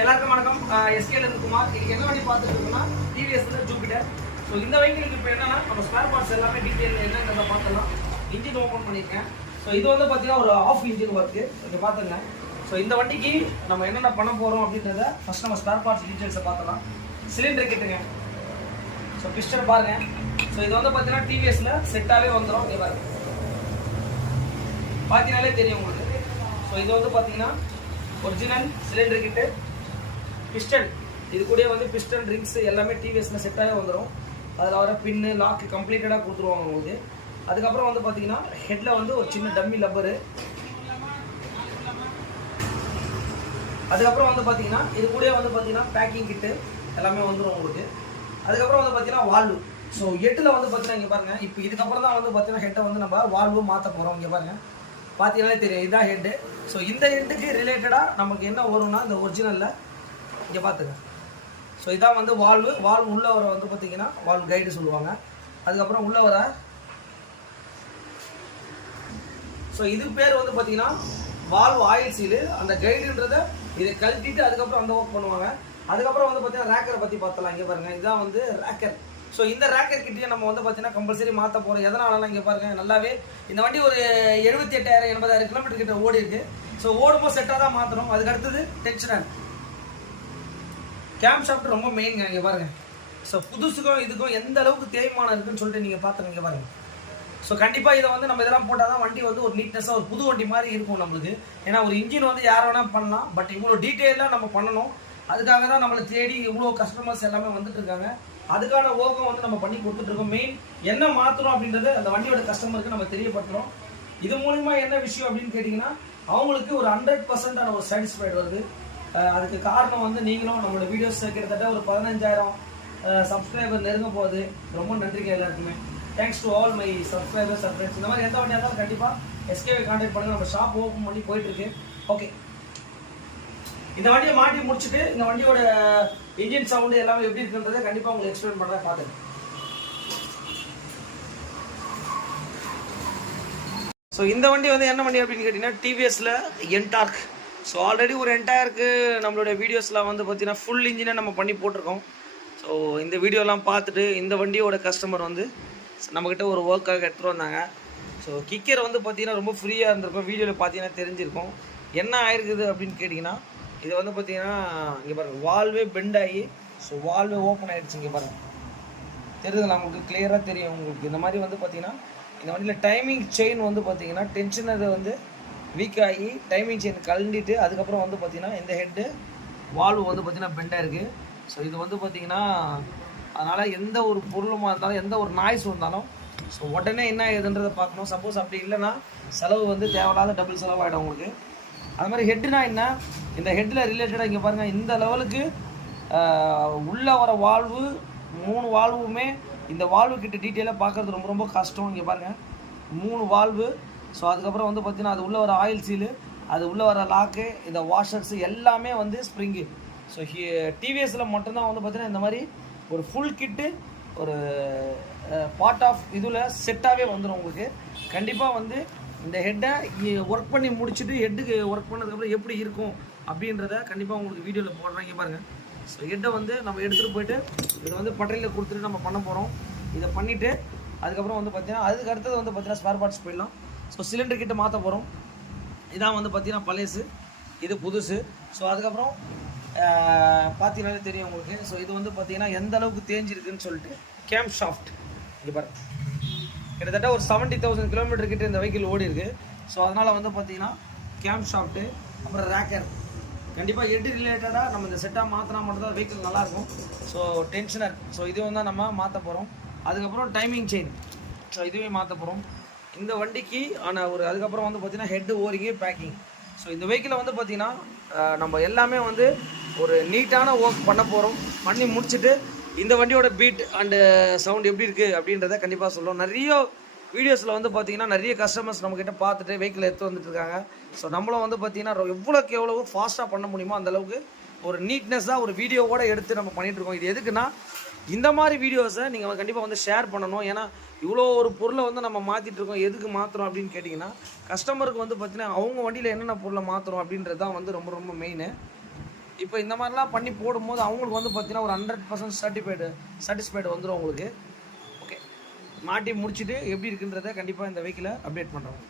எல்லாருக்கும் வணக்கம். எஸ்கேல இருந்து குமார். இன்னைக்கு என்ன வண்டி பார்த்துட்டு இருக்கோம்னா டிவிஎஸ்ல ஜூபிட்டர். ஸோ இந்த வெஹிக்கிளுக்கு இப்போ என்னன்னா நம்ம ஸ்பேர் பார்ட்ஸ் எல்லாமே டீட்டெயில் என்னங்கிறத பார்த்துலாம். இன்ஜின் ஓப்பன் பண்ணியிருக்கேன். ஸோ இது வந்து பார்த்தீங்கன்னா ஒரு ஆஃப் இன்ஜின் ஒர்க்கு இங்கே பார்த்துங்க. ஸோ இந்த வண்டிக்கு நம்ம என்னென்ன பண்ண போகிறோம் அப்படின்றத ஃபர்ஸ்ட் நம்ம ஸ்பேர் பார்ட்ஸ் டீட்டெயில்ஸை பார்த்துலாம். சிலிண்டர் கிட்டுங்க. ஸோ பிஸ்டன் பாருங்க. ஸோ இது வந்து பார்த்தீங்கன்னா டிவிஎஸ்ல செட்டாகவே வந்துடும். இங்கே பாருங்க பார்த்தீங்கனாலே தெரியும் உங்களுக்கு. ஸோ இது வந்து பார்த்தீங்கன்னா ஒரிஜினல் சிலிண்டர் கிட்டு, பிஸ்டன் இது கூட வந்து பிஸ்டன் ரிங்ஸ் எல்லாமே டிவிஎஸ்ல செட்டாகவே வந்துடும். அதில் வர பின்னு லாக்கு கம்ப்ளீட்டடாக கொடுத்துருவாங்க உங்களுக்கு. அதுக்கப்புறம் வந்து பார்த்தீங்கன்னா ஹெட்டில் வந்து ஒரு சின்ன டம்மி லப்பரு. அதுக்கப்புறம் வந்து பார்த்தீங்கன்னா இது கூட வந்து பார்த்தீங்கன்னா பேக்கிங் கிட்டு எல்லாமே வந்துடும் உங்களுக்கு. அதுக்கப்புறம் வந்து பார்த்தீங்கன்னா வால்வு. ஸோ எட்டில் வந்து பார்த்தீங்கன்னா இங்கே பாருங்கள். இப்போ இதுக்கப்புறம் தான் வந்து பார்த்தீங்கன்னா ஹெட்டை வந்து நம்ம வால்வு மாற்ற போகிறோம். இங்கே பாருங்கள் பார்த்தீங்கன்னாலே தெரியும் இதுதான் ஹெட்டு. ஸோ இந்த ஹெட்டுக்கு ரிலேட்டடாக நமக்கு என்ன வரும்னா இந்த ஒரிஜினலில் இங்கே பார்த்துங்க. ஸோ இதான் வந்து வால்வு உள்ளே வர வந்து பார்த்தீங்கன்னா வால்வு கைடு சொல்லுவாங்க. அதுக்கப்புறம் உள்ளே வர ஸோ இது பேர் வந்து பார்த்தீங்கன்னா வால்வு ஆயில் சீலு. அந்த கைடுன்றதை இதை கழட்டிட்டு அதுக்கப்புறம் அந்த ஒர்க் பண்ணுவாங்க. அதுக்கப்புறம் வந்து பார்த்தீங்கன்னா ரேக்கரை பற்றி பார்த்தலாம். இங்கே பாருங்கள் இதுதான் வந்து ரேக்கர். ஸோ இந்த ரேக்கர் கிட்டே நம்ம வந்து பார்த்தீங்கன்னா கம்பல்சரி மாற்ற போகிறோம். எதனாலலாம் இங்கே பாருங்கள் நல்லாவே இந்த வண்டி ஒரு 78,000 80,000 கிலோமீட்டர் கிட்ட ஓடி இருக்கு. ஸோ ஓடும்போது செட்டாக தான் மாற்றணும். அதுக்கு அடுத்தது டென்ஷனர் கேம் ஷாஃப்ட் ரொம்ப மெயின்ங்க. இங்கே பாருங்கள். ஸோ புதுசுக்கும் இதுக்கும் எந்த அளவுக்கு தேய்மானம் இருக்குன்னு சொல்லிட்டு நீங்கள் பார்த்துங்க. இங்கே பாருங்கள். ஸோ கண்டிப்பாக இதை வந்து நம்ம இதெல்லாம் போட்டால் தான் வண்டி வந்து ஒரு நீட்னஸாக ஒரு புது வண்டி மாதிரி இருக்கும் நம்மளுக்கு. ஏன்னா ஒரு இன்ஜின் வந்து யார் வேணால் பண்ணலாம். பட் இவ்வளோ டீட்டெயிலாக நம்ம பண்ணணும். அதுக்காக தான் நம்மளை தேடி இவ்வளோ கஸ்டமர்ஸ் எல்லாமே வந்துட்டு இருக்காங்க. அதுக்கான ஓகம் வந்து நம்ம பண்ணி கொடுத்துட்ருக்கோம். மெயின் என்ன மாற்றணும் அப்படின்றது அந்த வண்டியோட கஸ்டமருக்கு நம்ம தெரியப்படுத்துகிறோம். இது மூலிமா என்ன விஷயம் அப்படின்னு கேட்டிங்கன்னா அவங்களுக்கு ஒரு 100% ஒரு சாட்டிஸ்ஃபைடு வருது. அதுக்கு காரணம் வந்து நீங்களும் நம்மளோட வீடியோஸ் கிட்டத்தட்ட ஒரு 15,000 சப்ஸ்கிரைபர் நெருங்க போகுது. ரொம்ப நன்றிங்க எல்லாருக்குமே. Thanks to all my subscribers and friends. இந்த மாதிரி எந்த வண்டியாக இருந்தாலும் கண்டிப்பாக எஸ்கேவை கான்டாக்ட் பண்ணுங்கள். நம்ம ஷாப் ஓப்பன் பண்ணி போயிட்டுருக்கு. ஓகே, இந்த வண்டியை மாட்டி முடிச்சுட்டு இந்த வண்டியோட இன்ஜின் சவுண்டு எல்லாமே எப்படி இருக்குன்றதை கண்டிப்பாக உங்களுக்கு எக்ஸ்பிளைன் பண்ணுறேன். பார்த்துங்க. ஸோ இந்த வண்டி வந்து என்ன வண்டி அப்படின்னு கேட்டிங்கன்னா டிவிஎஸ்ல என்டார்க். ஸோ ஆல்ரெடி ஒரு என்டையருக்கு நம்மளோட வீடியோஸில் வந்து பார்த்தீங்கன்னா ஃபுல் இன்ஜினை நம்ம பண்ணி போட்டிருக்கோம். ஸோ இந்த வீடியோலாம் பார்த்துட்டு இந்த வண்டியோட கஸ்டமர் வந்து நம்மக்கிட்ட ஒரு ஒர்க்காக எடுத்துகிட்டு வந்தாங்க. ஸோ கிக்கர் வந்து பார்த்தீங்கன்னா ரொம்ப ஃப்ரீயாக இருந்திருக்கும். வீடியோவில் பார்த்தீங்கன்னா தெரிஞ்சிருக்கும். என்ன ஆயிருக்குது அப்படின்னு கேட்டிங்கன்னா இது வந்து பார்த்தீங்கன்னா இங்கே பாருங்கள் வால்வே பெண்ட் ஆகி ஸோ வால்வே ஓப்பன் ஆகிடுச்சு. இங்கே பாருங்கள் தெரியுதுங்களா உங்களுக்கு? கிளியராக தெரியும் உங்களுக்கு. இந்த மாதிரி வந்து பார்த்தீங்கன்னா இந்த வண்டியில் டைமிங் செயின் வந்து பார்த்தீங்கன்னா டென்ஷனர் வந்து வீக் ஆகி டைமிங் செயின் கழண்டிட்டு அதுக்கப்புறம் வந்து பார்த்தீங்கன்னா இந்த ஹெட்டு வால்வு வந்து பார்த்தீங்கன்னா பெண்டாக இருக்குது. ஸோ இது வந்து பார்த்தீங்கன்னா அதனால் எந்த ஒரு பொருளுமாக இருந்தாலும் எந்த ஒரு நாய்ஸ் வந்தாலும் ஸோ உடனே என்ன ஏதுன்றதை பார்க்கணும். சப்போஸ் அப்படி இல்லைன்னா செலவு வந்து தேவையில்லாத டபுள் செலவாகிடும் உங்களுக்கு. அது மாதிரி ஹெட்டுனா என்ன, இந்த ஹெட்டில் ரிலேட்டடாக இங்கே பாருங்கள் இந்த லெவலுக்கு உள்ளே வர வால்வு 3 வால்வுமே இந்த வால்வு கிட்ட டீட்டெயிலாக பார்க்குறது ரொம்ப ரொம்ப கஷ்டம். இங்கே பாருங்கள் 3 வால்வு. ஸோ அதுக்கப்புறம் வந்து பார்த்தீங்கன்னா அது உள்ளே வர ஆயில் சீலு, அது உள்ளே வர லாக்கு, இந்த வாஷர்ஸு எல்லாமே வந்து ஸ்ப்ரிங்கு. ஸோ டிவிஎஸில் மட்டும்தான் வந்து பார்த்தீங்கன்னா இந்த மாதிரி ஒரு ஃபுல் கிட்டு ஒரு பார்ட் ஆஃப் இதில் செட்டாகவே வந்துடும் உங்களுக்கு. கண்டிப்பாக வந்து இந்த ஹெட்டை ஒர்க் பண்ணி முடிச்சுட்டு ஹெட்டுக்கு ஒர்க் பண்ணதுக்கப்புறம் எப்படி இருக்கும் அப்படின்றத கண்டிப்பாக உங்களுக்கு வீடியோவில் போடுறாங்க பாருங்கள். ஸோ ஹெட்டை வந்து நம்ம எடுத்துகிட்டு போயிட்டு இதை வந்து பட்டறையில் கொடுத்துட்டு நம்ம பண்ண போகிறோம். இதை பண்ணிவிட்டு அதுக்கப்புறம் வந்து பார்த்தீங்கன்னா அதுக்கு அடுத்தது வந்து பார்த்தீங்கன்னா ஸ்பேர் பார்ட்ஸ் போயிடலாம். ஸோ சிலிண்டர் கிட்ட மாற்ற போகிறோம். இதான் வந்து பார்த்தீங்கன்னா பழையசு, இது புதுசு. ஸோ அதுக்கப்புறம் பார்த்தீங்கன்னாலே தெரியும் உங்களுக்கு. ஸோ இது வந்து பார்த்தீங்கன்னா எந்த அளவுக்கு தேஞ்சிருக்குன்னு சொல்லிட்டு கேம் ஷாஃப்ட் இங்கே பாருங்கள். கிட்டத்தட்ட ஒரு 70,000 கிலோமீட்டர் கிட்ட இந்த வெஹிக்கிள் ஓடி இருக்குது. ஸோ அதனால் வந்து பார்த்தீங்கன்னா கேம் ஷாஃப்ட்டு அப்புறம் ரேக்கர் கண்டிப்பாக ஹெட் ரிலேட்டடாக நம்ம இந்த செட்டாக மாற்றினா மட்டும்தான் வெஹிக்கிள் நல்லாயிருக்கும். ஸோ டென்ஷனர் ஸோ இதுவும் தான் நம்ம மாற்ற போகிறோம். அதுக்கப்புறம் டைமிங் செயின் ஸோ இதுவே மாற்ற போகிறோம் இந்த வண்டிக்கு. ஆனால் ஒரு அதுக்கப்புறம் வந்து பார்த்திங்கன்னா ஹெட்டு ஓரிங்கு பேக்கிங். ஸோ இந்த வெஹிக்கிளை வந்து பார்த்திங்கன்னா நம்ம எல்லாமே வந்து ஒரு நீட்டான ஒர்க் பண்ண போகிறோம். பண்ணி முடிச்சுட்டு இந்த வண்டியோட பீட் அண்டு சவுண்ட் எப்படி இருக்குது அப்படின்றத கண்டிப்பாக சொல்லுவோம். நிறைய வீடியோஸில் வந்து பார்த்திங்கன்னா நிறைய கஸ்டமர்ஸ் நம்மக்கிட்ட பார்த்துட்டு வெஹிக்கிள் எடுத்து வந்துட்டு இருக்காங்க. ஸோ நம்மளும் வந்து பார்த்திங்கன்னா எவ்வளோக்கு எவ்வளோ ஃபாஸ்ட்டாக பண்ண முடியுமோ அந்தளவுக்கு ஒரு நீட்னஸாக ஒரு வீடியோவோட எடுத்து நம்ம பண்ணிகிட்ருக்கோம். இது எதுக்குன்னா இந்த மாதிரி வீடியோஸை நீங்கள் கண்டிப்பாக வந்து ஷேர் பண்ணணும். ஏன்னா இவ்வளோ ஒரு பொருளை வந்து நம்ம மாற்றிட்டு இருக்கோம். எதுக்கு மாற்றுறோம் அப்படின்னு கேட்டிங்கன்னா கஸ்டமருக்கு வந்து பார்த்தீங்கன்னா அவங்க வண்டியில் என்னென்ன பொருளை மாற்றுறோம் அப்படின்றது தான் வந்து ரொம்ப ரொம்ப மெயின். இப்போ இந்த மாதிரிலாம் பண்ணி போடும்போது அவங்களுக்கு வந்து பார்த்தீங்கன்னா ஒரு 100% சாட்டிஸ்ஃபைடு வந்துடும் உங்களுக்கு. ஓகே, மாட்டி முடிச்சுட்டு எப்படி இருக்குன்றதை கண்டிப்பாக இந்த வெஹிக்கிளை அப்டேட் பண்ணுறோம்.